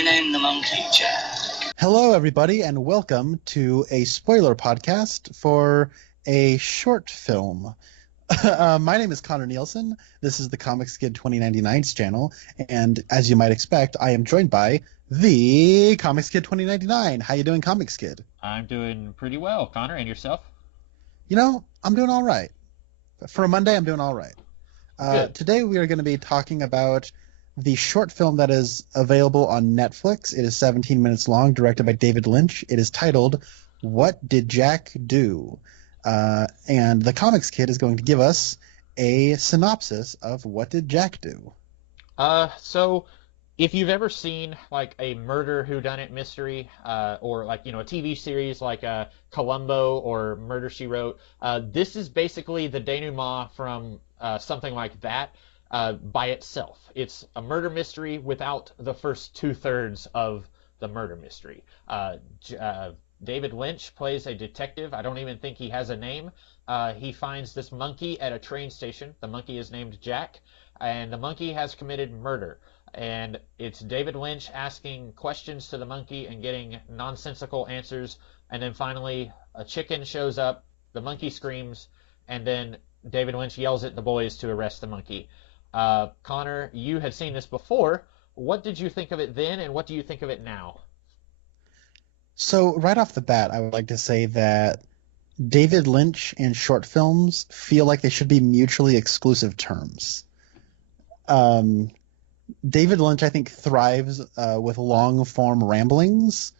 We named the monkey Jack. Hello, everybody, and welcome to a spoiler podcast for a short film. My name is Connor Nielsen. This is the Comics Kid 2099's channel, and as you might expect, I am joined by the Comics Kid 2099. How you doing, Comics Kid? I'm doing pretty well, Connor, and yourself? You know, I'm doing all right. For a Monday, I'm doing all right. Today we are going to be talking about the short film that is available on Netflix. It is 17 minutes long, directed by David Lynch. It is titled, What Did Jack Do? And the Comics Kid is going to give us a synopsis of What Did Jack Do? So if you've ever seen like a murder whodunit mystery, or like, a TV series like Columbo or Murder, She Wrote, this is basically the denouement from something like that. By itself. It's a murder mystery without the first two-thirds of the murder mystery. David Lynch plays a detective. I don't even think he has a name. He finds this monkey at a train station. The monkey is named Jack, and the monkey has committed murder. And it's David Lynch asking questions to the monkey and getting nonsensical answers. And then finally, a chicken shows up, the monkey screams, and then David Lynch yells at the boys to arrest the monkey. Connor, you had seen this before. What did you think of it then, and what do you think of it now? So right off the bat, I would like to say that David Lynch and short films feel like they should be mutually exclusive terms. David Lynch, I think, thrives with long-form ramblings,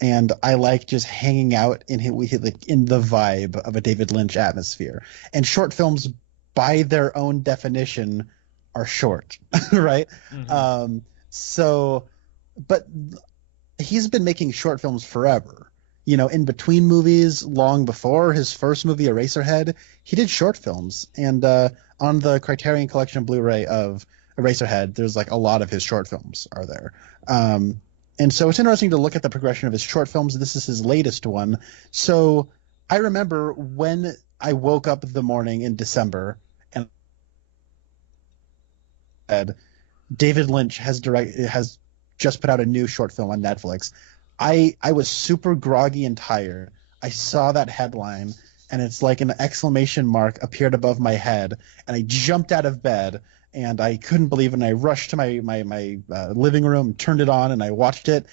and I like just hanging out in the vibe of a David Lynch atmosphere. And short films, by their own definition, are short, right? Mm-hmm. But he's been making short films forever. In between movies, long before his first movie, Eraserhead, he did short films. And on the Criterion Collection Blu-ray of Eraserhead, there's like a lot of his short films are there. And so it's interesting to look at the progression of his short films. This is his latest one. So I remember when I woke up the morning in December and David Lynch has just put out a new short film on Netflix. I was super groggy and tired. I saw that headline, and it's like an exclamation mark appeared above my head, and I jumped out of bed, and I couldn't believe it, and I rushed to my living room, turned it on, and I watched it,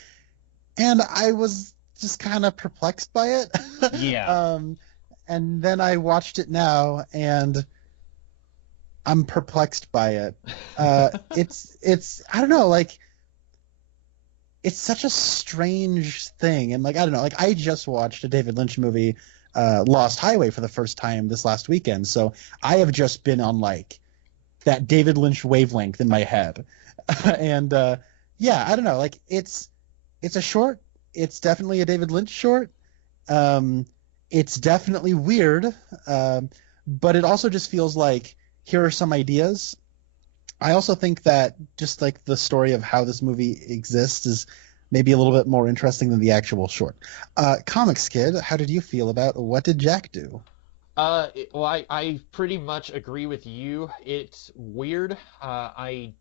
and I was just kind of perplexed by it. Yeah. And then I watched it now, and I'm perplexed by it. It's I don't know, like, it's such a strange thing, and like I don't know, like I just watched a David Lynch movie, Lost Highway, for the first time this last weekend, so I have just been on like that David Lynch wavelength in my head, and yeah, I don't know, like it's a short. It's definitely a David Lynch short. It's definitely weird, but it also just feels like here are some ideas. I also think that just like the story of how this movie exists is maybe a little bit more interesting than the actual short. Comics Kid, how did you feel about What Did Jack Do? Well, I pretty much agree with you. It's weird. I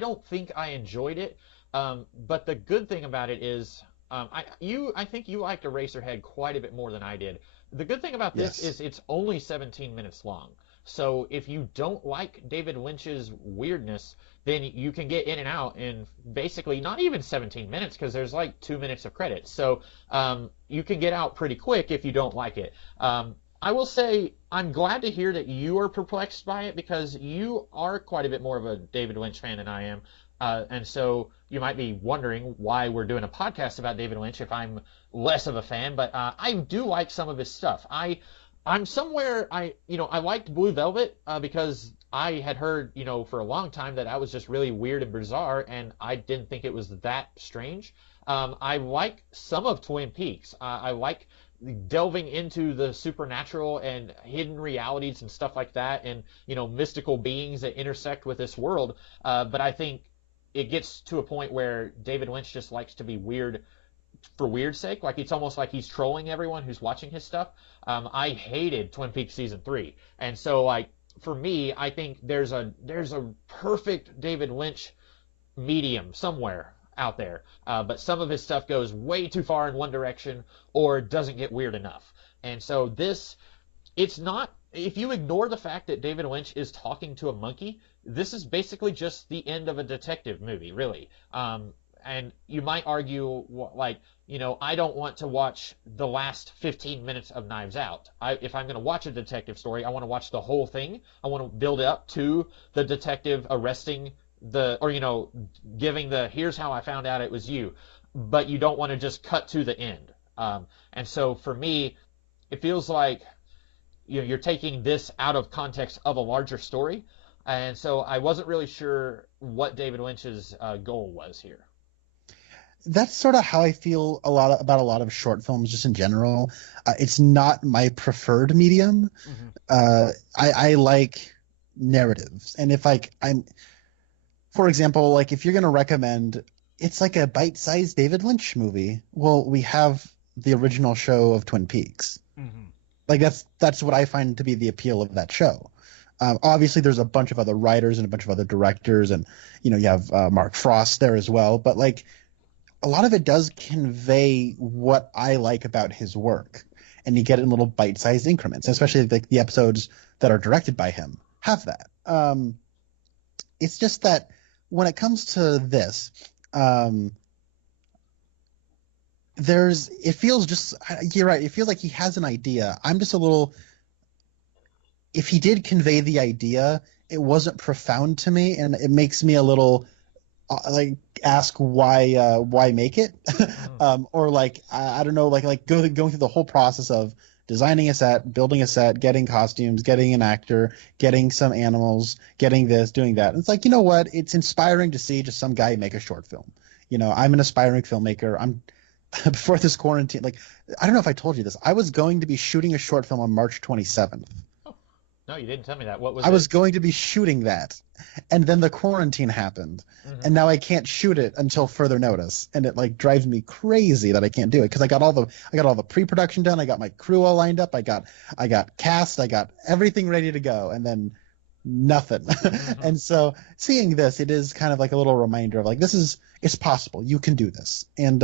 don't think I enjoyed it. But the good thing about it is, I think you liked Eraserhead quite a bit more than I did. The good thing about this is it's only 17 minutes long. So if you don't like David Lynch's weirdness, then you can get in and out in basically not even 17 minutes, because there's like 2 minutes of credits. So you can get out pretty quick if you don't like it. I will say I'm glad to hear that you are perplexed by it, because you are quite a bit more of a David Lynch fan than I am. And so you might be wondering why we're doing a podcast about David Lynch if I'm less of a fan, but I do like some of his stuff. I'm somewhere, I liked Blue Velvet because I had heard, for a long time that was just really weird and bizarre, and I didn't think it was that strange. I like some of Twin Peaks. I like delving into the supernatural and hidden realities and stuff like that, and, mystical beings that intersect with this world. But I think it gets to a point where David Lynch just likes to be weird for weird's sake. Like, it's almost like he's trolling everyone who's watching his stuff. I hated Twin Peaks season 3, and so like for me, I think there's a perfect David Lynch medium somewhere, out there. But some of his stuff goes way too far in one direction or doesn't get weird enough. And so it's not, if you ignore the fact that David Lynch is talking to a monkey, this is basically just the end of a detective movie, really. And you might argue, like, I don't want to watch the last 15 minutes of Knives Out. If I'm going to watch a detective story, I want to watch the whole thing. I want to build up to the detective arresting giving here's how I found out it was you. But you don't want to just cut to the end. And so for me, it feels like you're taking this out of context of a larger story. And so I wasn't really sure what David Lynch's goal was here. That's sort of how I feel about a lot of short films just in general. It's not my preferred medium. Mm-hmm. I like narratives. And if for example, like if you're going to recommend, it's like a bite-sized David Lynch movie. Well, we have the original show of Twin Peaks. Mm-hmm. Like that's what I find to be the appeal of that show. Obviously, there's a bunch of other writers and a bunch of other directors, and you have Mark Frost there as well. But like, a lot of it does convey what I like about his work, and you get it in little bite-sized increments. Especially like the episodes that are directed by him have that. It's just that when it comes to this, it feels just, you're right. It feels like he has an idea. I'm just a little. If he did convey the idea, it wasn't profound to me, and it makes me a little like ask why make it, or like I don't know, like going through the whole process of designing a set, building a set, getting costumes, getting an actor, getting some animals, getting this, doing that. And it's like, you know what? It's inspiring to see just some guy make a short film. I'm an aspiring filmmaker. I'm before this quarantine, like I don't know if I told you this. I was going to be shooting a short film on March 27th. No, you didn't tell me that. What was I was going to be shooting that, and then the quarantine happened, and now I can't shoot it until further notice, and it like drives me crazy that I can't do it because I got all the pre-production done, I got my crew all lined up, I got cast, I got everything ready to go, and then nothing. And so seeing this, it is kind of like a little reminder of like it's possible, you can do this. And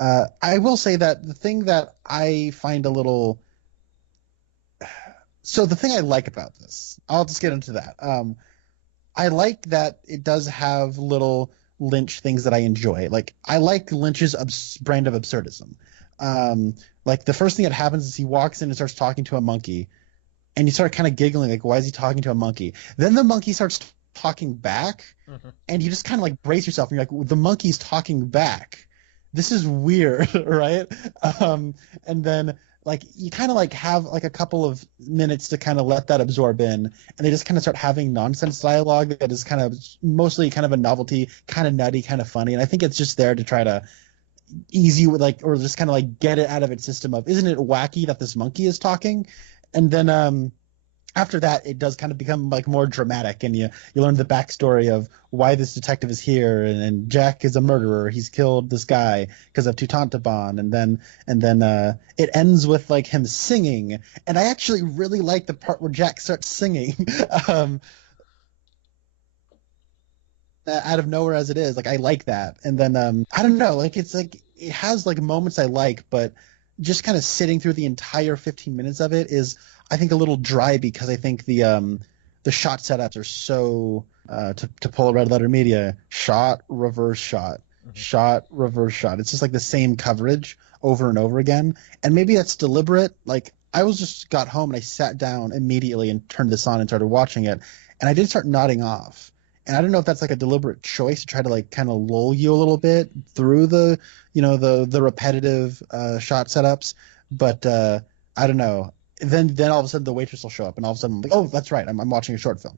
I will say that the thing that I find a little. So the thing I like about this, I'll just get into that. I like that it does have little Lynch things that I enjoy. Like I like Lynch's brand of absurdism. Like the first thing that happens is he walks in and starts talking to a monkey, and you start kind of giggling like, why is he talking to a monkey? Then the monkey starts talking back, and you just kind of like brace yourself, and you're like, the monkey's talking back. This is weird, right? And then. Like you kind of like have like a couple of minutes to kind of let that absorb in, and they just kind of start having nonsense dialogue that is kind of mostly kind of a novelty, kind of nutty, kind of funny. And I think it's just there to try to ease you with like, or just kind of like get it out of its system of, isn't it wacky that this monkey is talking? And then after that, it does kind of become like more dramatic, and you learn the backstory of why this detective is here, and Jack is a murderer. He's killed this guy because of Tutantabon, and then it ends with like him singing, and I actually really like the part where Jack starts singing. Out of nowhere as it is, like I like that. And then I don't know, like it's like it has like moments I like, but just kind of sitting through the entire 15 minutes of it is, I think, a little dry because I think the shot setups are so to pull a Red Letter Media, shot, reverse shot, shot, reverse shot. It's just like the same coverage over and over again, and maybe that's deliberate. Like I just got home and I sat down immediately and turned this on and started watching it, and I did start nodding off. And I don't know if that's like a deliberate choice to try to like kind of lull you a little bit through the repetitive shot setups, but I don't know. Then all of a sudden the waitress will show up, and all of a sudden I'm like, oh, that's right, I'm watching a short film.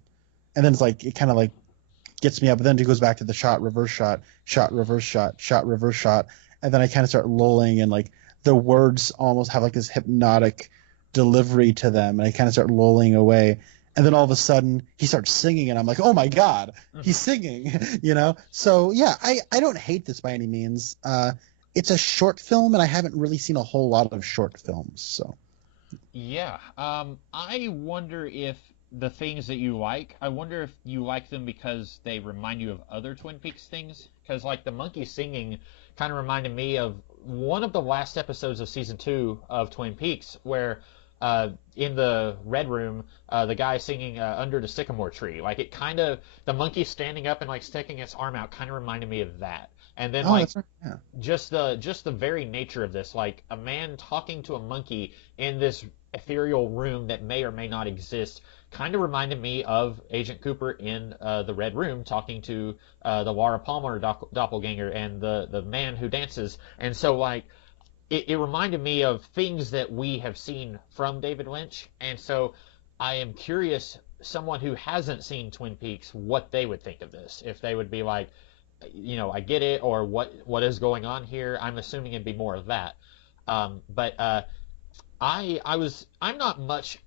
And then it's like it kind of like gets me up, but then it goes back to the shot, reverse shot, shot, reverse shot, shot, reverse shot, and then I kind of start lulling, and like the words almost have like this hypnotic delivery to them, and I kind of start lulling away. And then all of a sudden he starts singing, and I'm like, oh my God, he's singing, So yeah, I don't hate this by any means. It's a short film, and I haven't really seen a whole lot of short films, so. Yeah. I wonder if the things that you like, I wonder if you like them because they remind you of other Twin Peaks things. because like the monkey singing kind of reminded me of one of the last episodes of season 2 of Twin Peaks, where in the red room, the guy singing under the sycamore tree, like it kind of the monkey standing up and like sticking its arm out kind of reminded me of that. And then Oh, like that's right. Yeah. just the very nature of this, like a man talking to a monkey in this ethereal room that may or may not exist, kind of reminded me of Agent Cooper in the Red Room talking to the Laura Palmer doppelganger and the man who dances. And so like it reminded me of things that we have seen from David Lynch. And so I am curious, someone who hasn't seen Twin Peaks, what they would think of this. If they would be like, I get it, or what is going on here. I'm assuming it'd be more of that. But I'm not much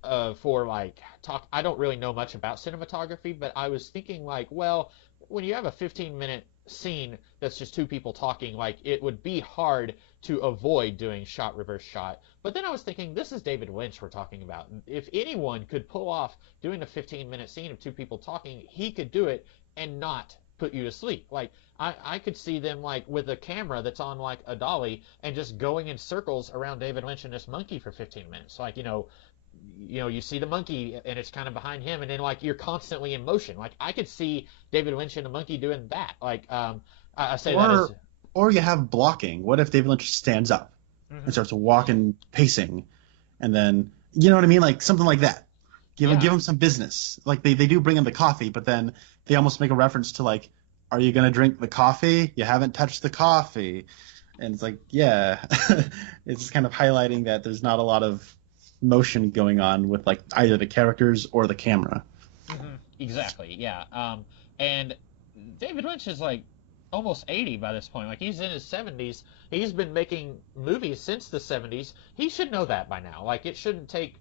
for like talk. I don't really know much about cinematography, but I was thinking like, well, when you have a 15-minute scene that's just two people talking, like it would be hard to avoid doing shot reverse shot. But then I was thinking, this is David Lynch we're talking about. If anyone could pull off doing a 15-minute scene of two people talking, he could do it and not put you to sleep. Like I could see them like with a camera that's on like a dolly and just going in circles around David Lynch and this monkey for 15 minutes. Like, you see the monkey and it's kind of behind him, and then like you're constantly in motion. Like I could see David Lynch and the monkey doing that. Like I say that as Or you have blocking. What if David Lynch stands up and starts walking, pacing, and then you know what I mean, like something like that. Give him some business. Like they do bring him the coffee, but then they almost make a reference to like, are you gonna drink the coffee? You haven't touched the coffee, and it's like, yeah, it's just kind of highlighting that there's not a lot of motion going on with like either the characters or the camera. Exactly, yeah. And David Lynch is like almost 80 by this point. Like he's in his 70s. He's been making movies since the 70s. He should know that by now. Like it shouldn't take,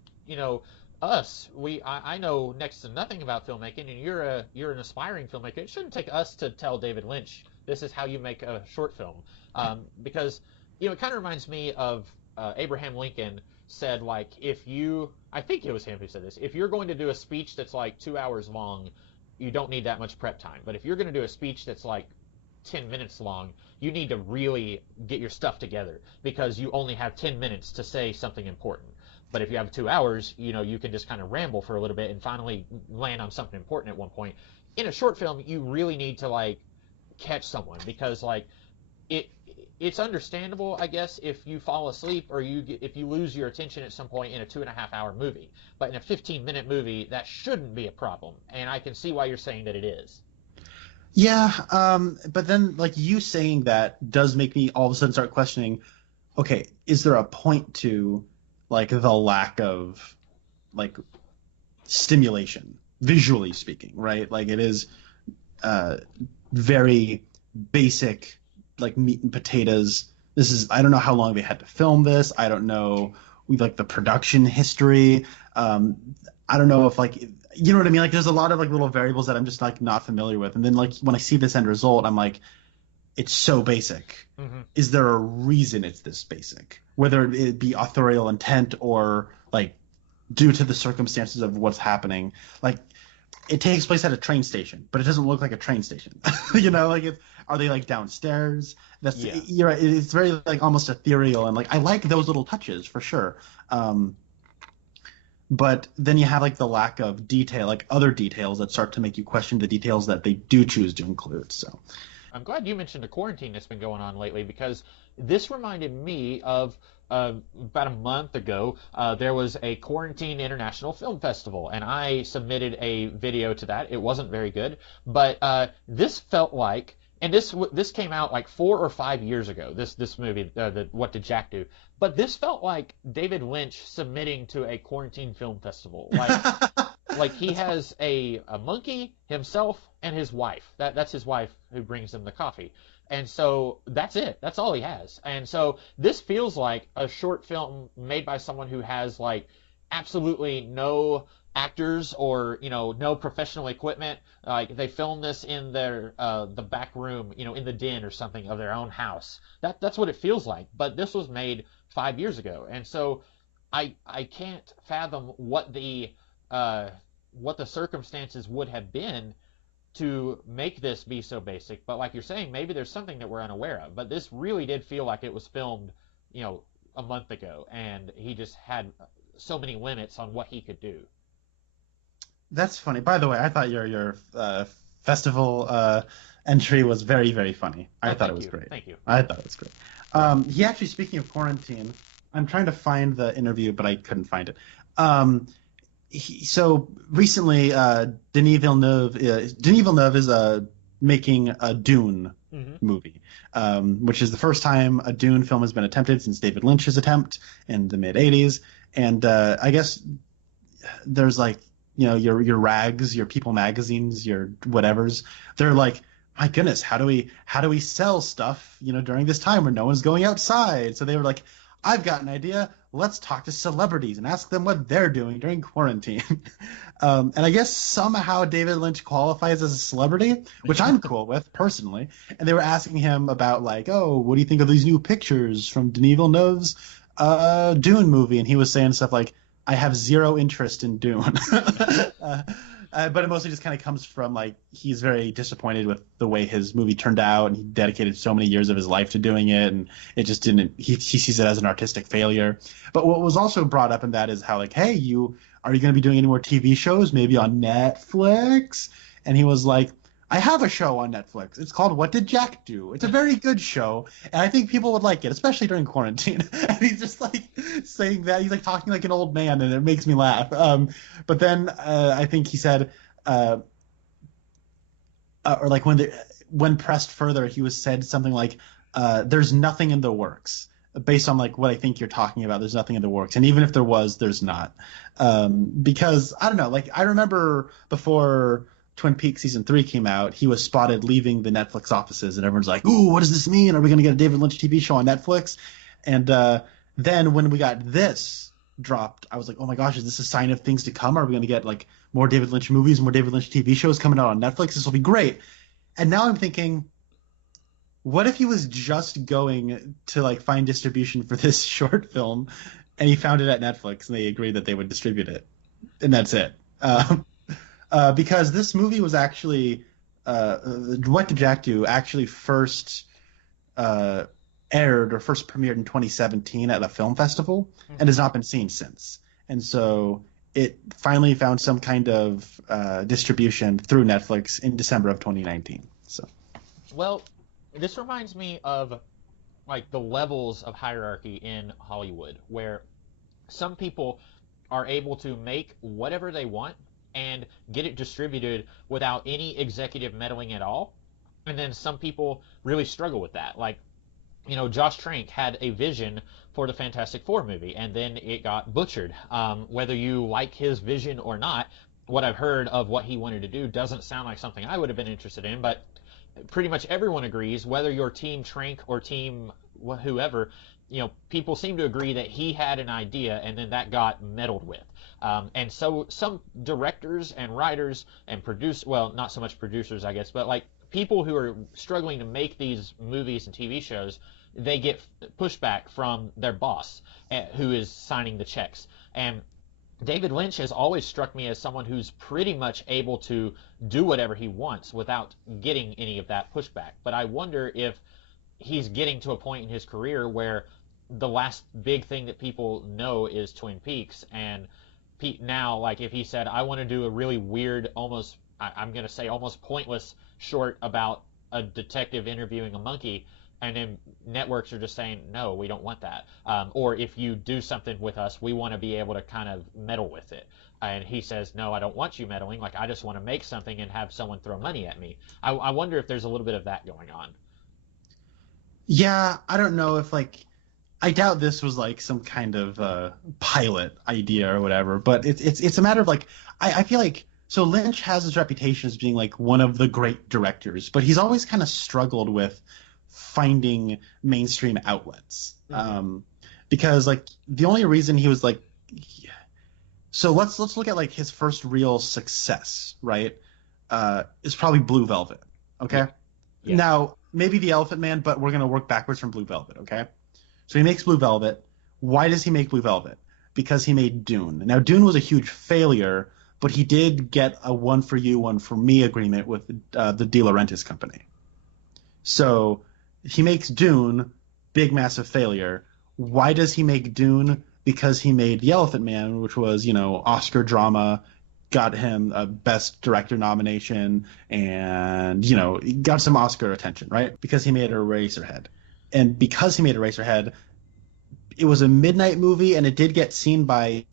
us. I know next to nothing about filmmaking, and you're an aspiring filmmaker. It shouldn't take us to tell David Lynch this is how you make a short film. Because it kind of reminds me of Abraham Lincoln said, like, I think it was him who said this, if you're going to do a speech that's like 2 hours long, you don't need that much prep time. But if you're going to do a speech that's like 10 minutes long, you need to really get your stuff together because you only have 10 minutes to say something important. But if you have 2 hours, you can just kind of ramble for a little bit and finally land on something important at one point. In a short film, you really need to like catch someone because like it's understandable, I guess, if you fall asleep or if you lose your attention at some point in a 2.5-hour movie. But in a 15-minute movie, that shouldn't be a problem. And I can see why you're saying that it is. Yeah, but then like you saying that does make me all of a sudden start questioning, okay, is there a point to like the lack of like stimulation, visually speaking, right? Like it is very basic, like meat and potatoes. I don't know how long they had to film this. I don't know like the production history. I don't know if like, you know what I mean? Like there's a lot of like little variables that I'm just like not familiar with. And then like when I see this end result, I'm like, it's so basic. Is there a reason it's this basic? Whether it be authorial intent or like due to the circumstances of what's happening. Like it takes place at a train station, but it doesn't look like a train station. Like are they like downstairs? You're right. It's very like almost ethereal, and like I like those little touches for sure. But then you have like the lack of detail, like other details that start to make you question the details that they do choose to include. So I'm glad you mentioned the quarantine that's been going on lately because this reminded me of about a month ago, there was a Quarantine International Film Festival, and I submitted a video to that. It wasn't very good, but this felt like, and this came out like 4 or 5 years ago. This movie, What Did Jack Do? But this felt like David Lynch submitting to a quarantine film festival. Like he has a monkey, himself, and his wife. That's his wife who brings him the coffee. And so that's it. That's all he has. And so this feels like a short film made by someone who has like absolutely no actors or no professional equipment. Like they filmed this in their the back room, in the den or something of their own house. That's what it feels like. But this was made 5 years ago, and so I can't fathom what the circumstances would have been to make this be so basic, but like you're saying, maybe there's something that we're unaware of. But this really did feel like it was filmed, a month ago, and he just had so many limits on what he could do. That's funny. By the way, I thought your festival entry was very, very funny. I thought it was great. Thank you. I thought it was great. He actually, speaking of quarantine, I'm trying to find the interview, but I couldn't find it. So recently, Denis Villeneuve is making a Dune movie, which is the first time a Dune film has been attempted since David Lynch's attempt in the mid '80s. And I guess there's like, your rags, your People magazines, your whatevers. They're like, my goodness, how do we sell stuff, during this time where no one's going outside? So they were like, I've got an idea. Let's talk to celebrities and ask them what they're doing during quarantine. And I guess somehow David Lynch qualifies as a celebrity, which I'm cool with personally. And they were asking him about like, oh, what do you think of these new pictures from Denis Villeneuve's Dune movie? And he was saying stuff like, I have zero interest in Dune. But it mostly just kind of comes from like he's very disappointed with the way his movie turned out, and he dedicated so many years of his life to doing it, and it just didn't. He sees it as an artistic failure. But what was also brought up in that is how like, hey, are you going to be doing any more TV shows, maybe on Netflix? And he was like, I have a show on Netflix. It's called What Did Jack Do? It's a very good show, and I think people would like it, especially during quarantine. And he's just like saying that. He's like talking like an old man, and it makes me laugh. But then I think he said, or like when pressed further, he said something like, there's nothing in the works. Based on like what I think you're talking about, there's nothing in the works. And even if there was, there's not. Because, I don't know, like I remember before Twin Peaks season 3 came out, he was spotted leaving the Netflix offices, and everyone's like, ooh, what does this mean? Are we going to get a David Lynch TV show on Netflix? And then when we got this dropped, I was like, oh my gosh, is this a sign of things to come? Are we going to get like more David Lynch movies, more David Lynch TV shows coming out on Netflix? This will be great. And now I'm thinking, what if he was just going to like find distribution for this short film, and he found it at Netflix, and they agreed that they would distribute it, and that's it? Because this movie was actually What Did Jack Do actually first aired or first premiered in 2017 at a film festival and has not been seen since. And so it finally found some kind of distribution through Netflix in December of 2019. So, well, this reminds me of like the levels of hierarchy in Hollywood, where some people are able to make whatever they want and get it distributed without any executive meddling at all. And then some people really struggle with that. Like, Josh Trank had a vision for the Fantastic Four movie, and then it got butchered. Whether you like his vision or not, what I've heard of what he wanted to do doesn't sound like something I would have been interested in, but pretty much everyone agrees, whether you're team Trank or team whoever, people seem to agree that he had an idea and then that got meddled with. And so some directors and writers and well, not so much producers, I guess, but like people who are struggling to make these movies and TV shows, they get pushback from their boss who is signing the checks. And David Lynch has always struck me as someone who's pretty much able to do whatever he wants without getting any of that pushback. But I wonder if he's getting to a point in his career where the last big thing that people know is Twin Peaks, and now, like, if he said, I want to do a really weird, almost, I'm going to say almost pointless short about a detective interviewing a monkey, and then networks are just saying, no, we don't want that. Or if you do something with us, we want to be able to kind of meddle with it. And he says, no, I don't want you meddling. Like, I just want to make something and have someone throw money at me. I wonder if there's a little bit of that going on. Yeah, I don't know if, like, I doubt this was like some kind of pilot idea or whatever, but it's a matter of like I feel like so Lynch has his reputation as being like one of the great directors, but he's always kind of struggled with finding mainstream outlets because like the only reason he was like so let's look at like his first real success, right? Is probably Blue Velvet, okay? Yeah. Now maybe The Elephant Man, but we're gonna work backwards from Blue Velvet, okay? So he makes Blue Velvet. Why does he make Blue Velvet? Because he made Dune. Now, Dune was a huge failure, but he did get a one for you, one for me agreement with the De Laurentiis company. So he makes Dune, big massive failure. Why does he make Dune? Because he made The Elephant Man, which was, Oscar drama, got him a Best Director nomination, and, got some Oscar attention, right? Because he made Eraserhead. And because he made Eraserhead, it was a midnight movie, and it did get seen by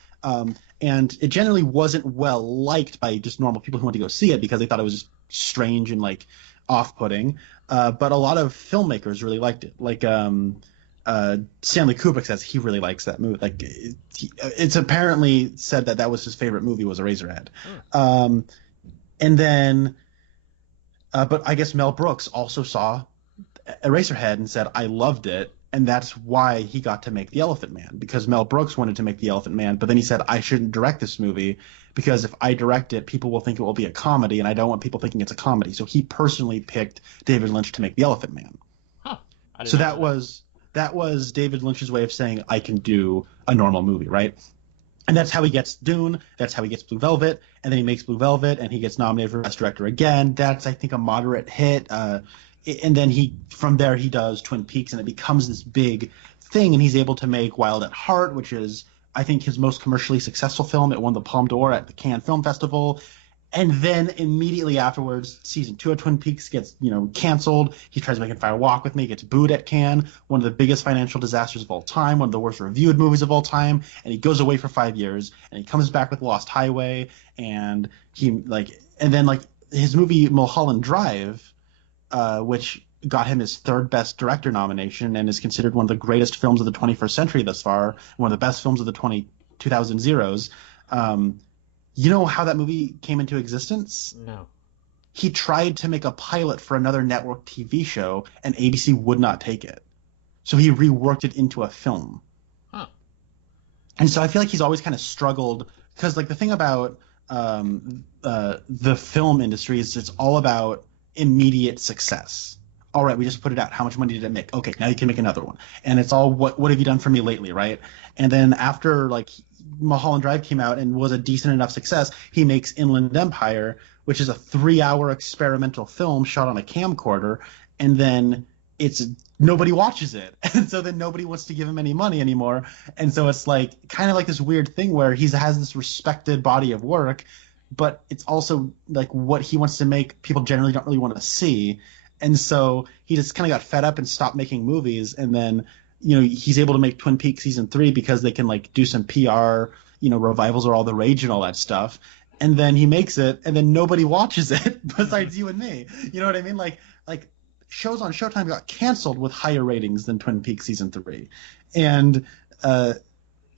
and it generally wasn't well liked by just normal people who went to go see it because they thought it was just strange and like off-putting. But a lot of filmmakers really liked it. Like Stanley Kubrick says he really likes that movie. Like it's apparently said that was his favorite movie was Eraserhead. And then, but I guess Mel Brooks also saw Eraserhead and said, I loved it. And that's why he got to make The Elephant Man, because Mel Brooks wanted to make The Elephant Man, but then he said, I shouldn't direct this movie because if I direct it, people will think it will be a comedy, and I don't want people thinking it's a comedy. So he personally picked David Lynch to make The Elephant Man. Huh. So that was David Lynch's way of saying, I can do a normal movie, right? And that's how he gets Dune. That's how he gets Blue Velvet. And then he makes Blue Velvet, and he gets nominated for Best Director again. That's, I think, a moderate hit. And then from there he does Twin Peaks, and it becomes this big thing, and he's able to make Wild at Heart, which is, I think, his most commercially successful film. It won the Palme d'Or at the Cannes Film Festival. And then immediately afterwards, season 2 of Twin Peaks gets, canceled. He tries making Fire Walk with Me, gets booed at Cannes, one of the biggest financial disasters of all time, one of the worst reviewed movies of all time. And he goes away for 5 years, and he comes back with Lost Highway, and his movie Mulholland Drive, which got him his third Best Director nomination and is considered one of the greatest films of the 21st century thus far, one of the best films of the 2000s. You know how that movie came into existence? No. He tried to make a pilot for another network TV show, and ABC would not take it. So he reworked it into a film. Huh. And so I feel like he's always kind of struggled, because like the thing about the film industry is it's all about immediate success. All right, we just put it out. How much money did it make? Okay, now you can make another one. And it's all, what have you done for me lately, right? And then after like Mulholland Drive came out and was a decent enough success, he makes Inland Empire, which is a 3-hour experimental film shot on a camcorder, and then nobody watches it. And so then nobody wants to give him any money anymore. And so it's like kind of like this weird thing where he has this respected body of work, but it's also like what he wants to make people generally don't really want to see. And so he just kind of got fed up and stopped making movies. And then, he's able to make Twin Peaks season 3 because they can like do some PR, revivals are all the rage and all that stuff. And then he makes it, and then nobody watches it besides you and me. You know what I mean? Like shows on Showtime got canceled with higher ratings than Twin Peaks season 3. And, so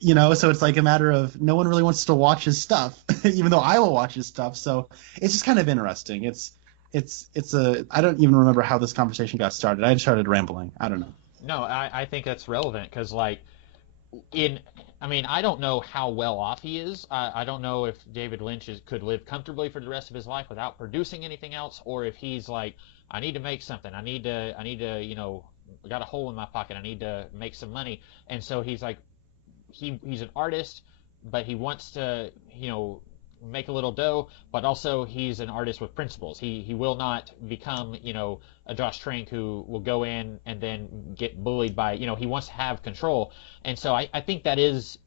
it's like a matter of no one really wants to watch his stuff, even though I will watch his stuff. So it's just kind of interesting. I don't even remember how this conversation got started. I just started rambling. I don't know. No, I think that's relevant because, like, I don't know how well off he is. I don't know if David Lynch could live comfortably for the rest of his life without producing anything else, or if he's like, I need to make something. I need to, I got a hole in my pocket. I need to make some money. And so he's like, he's an artist, but he wants to, make a little dough, but also he's an artist with principles. He will not become, a Josh Trank who will go in and then get bullied by, he wants to have control. And so I think there's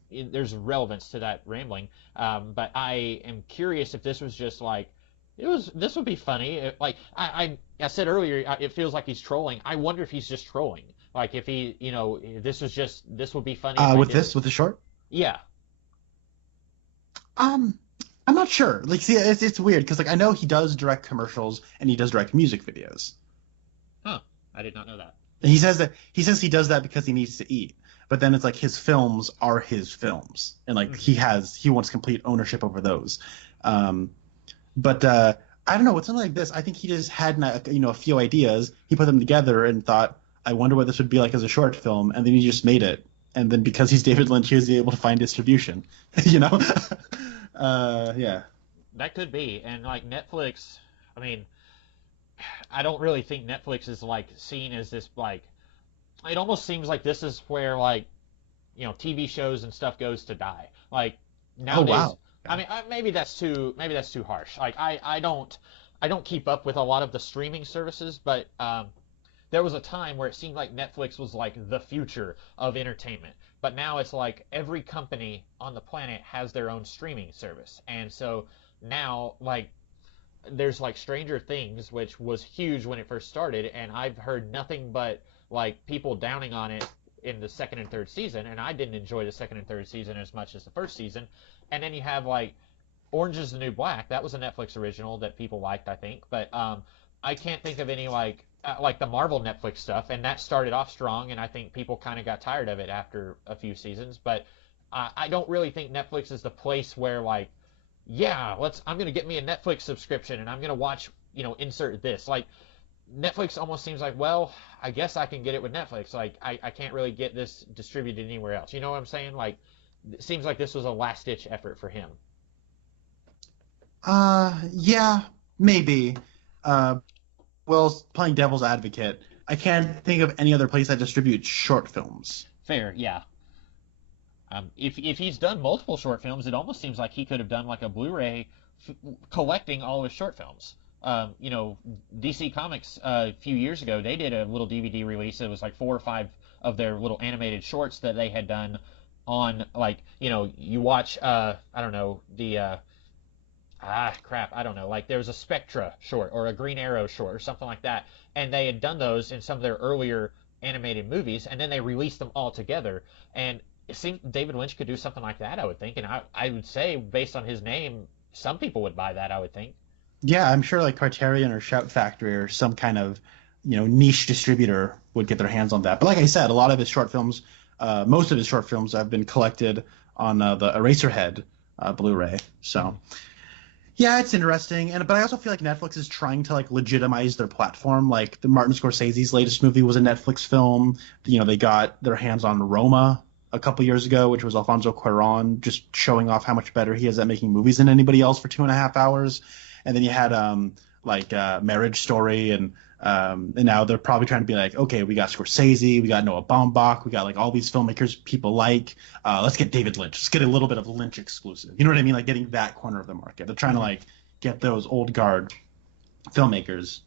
relevance to that rambling. But I am curious if this was just like, this would be funny. Like I said earlier, it feels like he's trolling. I wonder if he's just trolling. Like if he, this would be funny. With the short? Yeah. I'm not sure. Like, see, it's weird because like I know he does direct commercials and he does direct music videos. Huh. I did not know that. And he says he does that because he needs to eat. But then it's like his films are his films, and like he wants complete ownership over those. But I don't know. With something like this, I think he just had a few ideas. He put them together and thought, I wonder what this would be like as a short film, and then he just made it. And then because he's David Lynch, he was able to find distribution. Yeah. That could be. And like Netflix, I don't really think Netflix is like seen as this like. It almost seems like this is where like, TV shows and stuff goes to die. Like nowadays, I mean, maybe that's too harsh. Like I don't keep up with a lot of the streaming services, but there was a time where it seemed like Netflix was like the future of entertainment. But now it's like every company on the planet has their own streaming service. And so now like there's like Stranger Things, which was huge when it first started, and I've heard nothing but like people downing on it in the second and third season, and I didn't enjoy the second and third season as much as the first season. And then you have like Orange is the New Black. That was a Netflix original that people liked, I think. But I can't think of any like the Marvel Netflix stuff, and that started off strong, and I think people kind of got tired of it after a few seasons. But I don't really think Netflix is the place where like, yeah, I'm gonna get me a Netflix subscription and I'm gonna watch, insert this. Like Netflix almost seems like, well, I guess I can get it with Netflix. Like I can't really get this distributed anywhere else. You know what I'm saying? Like it seems like this was a last ditch effort for him. Yeah, maybe. Well, playing devil's advocate, I can't think of any other place that distributes short films. Fair, yeah. If he's done multiple short films, it almost seems like he could have done like a Blu-ray collecting all of his short films. DC Comics a few years ago, they did a little DVD release. It was like 4 or 5 of their little animated shorts that they had done on like, you watch I don't know, I don't know, like there's a Spectra short or a Green Arrow short or something like that, and they had done those in some of their earlier animated movies, and then they released them all together. And it seemed David Lynch could do something like that, I would think, and I would say based on his name, some people would buy that, I would think. Yeah, I'm sure like Criterion or Shout Factory or some kind of niche distributor would get their hands on that. But like I said, a lot of his short films, most of his short films have been collected on the Eraserhead Blu-ray. So yeah, it's interesting. But I also feel like Netflix is trying to like legitimize their platform. Like the Martin Scorsese's latest movie was a Netflix film. They got their hands on Roma a couple years ago, which was Alfonso Cuarón, just showing off how much better he is at making movies than anybody else for 2.5 hours. And then you had Marriage Story, and now they're probably trying to be like, okay, we got Scorsese, we got Noah Baumbach, we got like all these filmmakers people like. Let's get David Lynch. Let's get a little bit of Lynch exclusive. You know what I mean? Like getting that corner of the market. They're trying to like get those old guard filmmakers.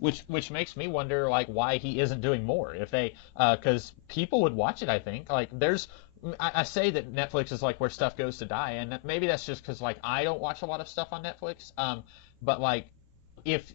Which makes me wonder like why he isn't doing more. If they because people would watch it, I think. Like I say that Netflix is like where stuff goes to die, and maybe that's just because like I don't watch a lot of stuff on Netflix. But like if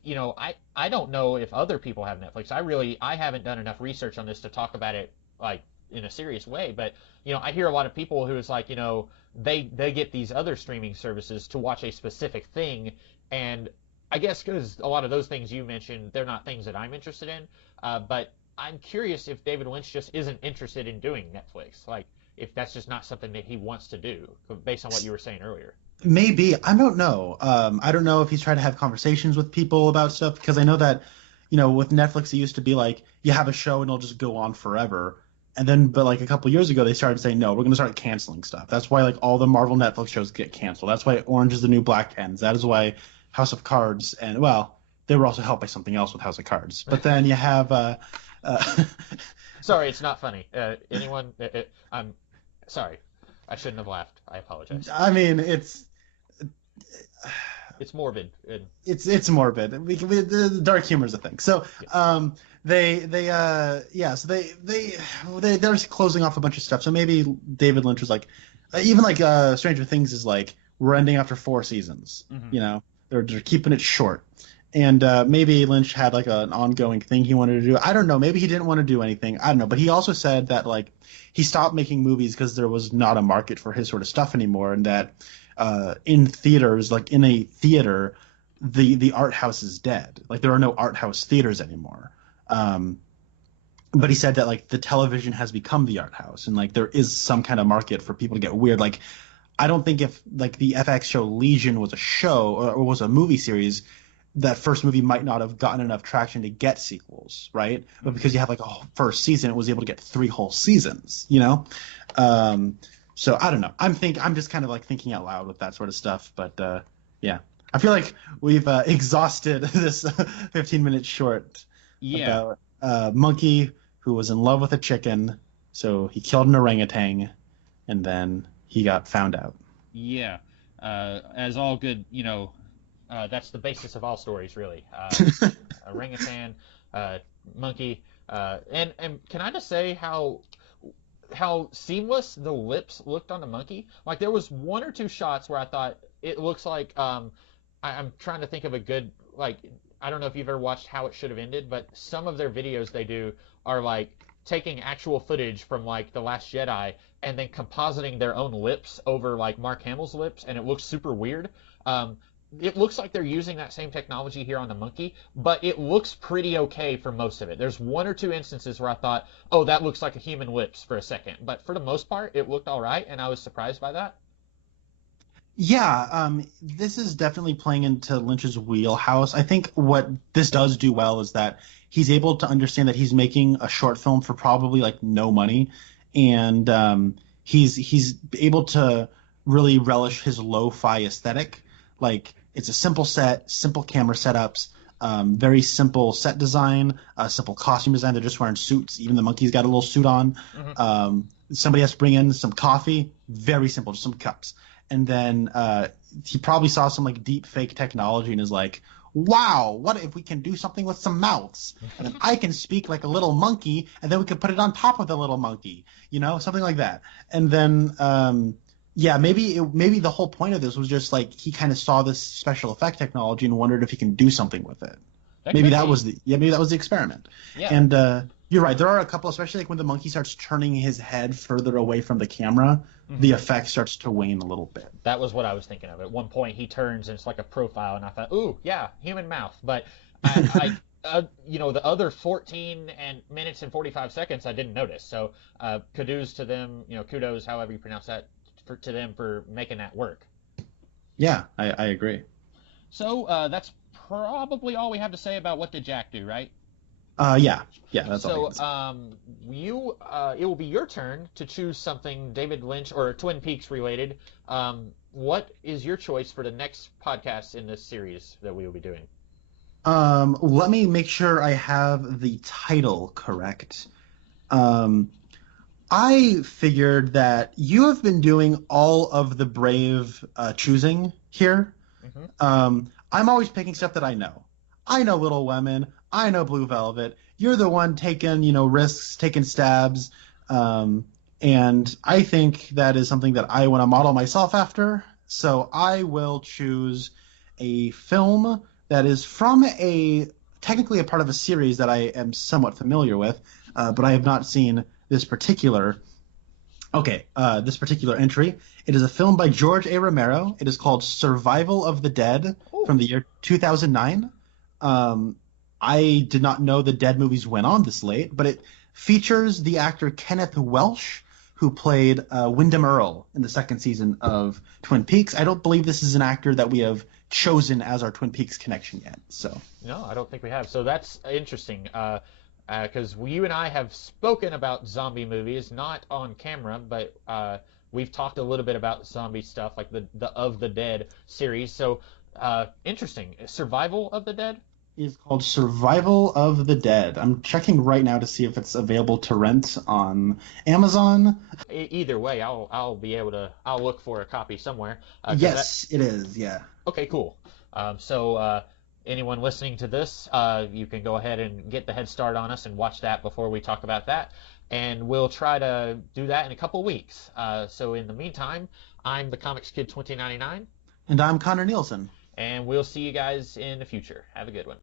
I don't know if other people have Netflix. I haven't done enough research on this to talk about it like in a serious way. But I hear a lot of people who is like they get these other streaming services to watch a specific thing, and I guess because a lot of those things you mentioned, they're not things that I'm interested in. But I'm curious if David Lynch just isn't interested in doing Netflix. Like, if that's just not something that he wants to do, based on what you were saying earlier. Maybe. I don't know. I don't know if he's trying to have conversations with people about stuff, because I know that, with Netflix, it used to be like, you have a show and it'll just go on forever. And then, but like a couple years ago, they started saying, no, we're going to start canceling stuff. That's why like all the Marvel Netflix shows get canceled. That's why Orange is the New Black ends. That is why House of Cards, and well, they were also helped by something else with House of Cards. But then you have Sorry, it's not funny. I'm sorry. I shouldn't have laughed. I apologize. I mean, it's morbid. It's morbid. The dark humor is a thing. So so they're closing off a bunch of stuff. So maybe David Lynch was like, even like Stranger Things is like, we're ending after 4 seasons. Mm-hmm. They're keeping it short. And maybe Lynch had like an ongoing thing he wanted to do. I don't know. Maybe he didn't want to do anything. I don't know. But he also said that like he stopped making movies because there was not a market for his sort of stuff anymore, and that in theaters, like in a theater, the art house is dead. Like there are no art house theaters anymore. But he said that like the television has become the art house, and like there is some kind of market for people to get weird. Like I don't think if like the FX show Legion was a show or was a movie series, that first movie might not have gotten enough traction to get sequels, right? But because you have like a whole first season, it was able to get 3 whole seasons, So I don't know. I'm just kind of like thinking out loud with that sort of stuff. But yeah, I feel like we've exhausted this 15-minute short about a monkey who was in love with a chicken, so he killed an orangutan, and then he got found out. Yeah, as all good, that's the basis of all stories, really. Orangutan, uh, monkey, and can I just say how seamless the lips looked on the monkey? Like there was one or two shots where I thought it looks like I'm trying to think of a good like I don't know if you've ever watched How It Should Have Ended, but some of their videos they do are like taking actual footage from like The Last Jedi and then compositing their own lips over like Mark Hamill's lips, and it looks super weird. Um, it looks like they're using that same technology here on the monkey, but it looks pretty okay for most of it. There's one or two instances where I thought, oh, that looks like a human lips for a second, but for the most part, it looked all right, and I was surprised by that. Yeah, this is definitely playing into Lynch's wheelhouse. I think what this does do well is that he's able to understand that he's making a short film for probably like no money, and he's able to really relish his lo-fi aesthetic. Like it's a simple set, simple camera setups, very simple set design, simple costume design. They're just wearing suits. Even the monkey's got a little suit on. Hmm. Somebody has to bring in some coffee. Very simple, just some cups. And then he probably saw some like deep fake technology and is like, wow, what if we can do something with some mouths? And then I can speak like a little monkey, and then we could put it on top of the little monkey, something like that. And then, yeah, maybe the whole point of this was just like he kind of saw this special effect technology and wondered if he can do something with it. That Maybe could that be. was the experiment. Yeah. And you're right. There are a couple, especially like when the monkey starts turning his head further away from the camera, the effect starts to wane a little bit. That was what I was thinking of. At one point, he turns and it's like a profile, and I thought, ooh, yeah, human mouth. But the other 14 and minutes and 45 seconds, I didn't notice. So kudos to them, kudos, however you pronounce that, to them for making that work. Yeah, I agree. So that's probably all we have to say about what did Jack do, right? Yeah, that's all. So, it will be your turn to choose something David Lynch or Twin Peaks related. What is your choice for the next podcast in this series that we will be doing? Let me make sure I have the title correct. I figured that you have been doing all of the brave choosing here. I'm always picking stuff that I know. I know Little Women. I know Blue Velvet. You're the one taking, risks, taking stabs. And I think that is something that I want to model myself after. So I will choose a film that is from technically a part of a series that I am somewhat familiar with, but I have not seen this particular entry. It is a film by George A. Romero. It is called Survival of the Dead from the year 2009. I did not know the Dead movies went on this late, but it features the actor Kenneth Welsh, who played Wyndham Earle in the second season of Twin Peaks. I don't believe this is an actor that we have chosen as our Twin Peaks connection yet. So No, I don't think we have. So that's interesting. Because you and I have spoken about zombie movies, not on camera, but we've talked a little bit about zombie stuff, like the Of the Dead series. So interesting. Survival of the Dead? it's called Survival of the Dead. I'm checking right now to see if it's available to rent on Amazon. Either way, I'll be able to. I'll look for a copy somewhere. Yes, it is. Yeah. Okay, cool. Anyone listening to this, you can go ahead and get the head start on us and watch that before we talk about that. And we'll try to do that in a couple weeks. So in the meantime, I'm the Comics Kid 2099. And I'm Connor Nielsen. And we'll see you guys in the future. Have a good one.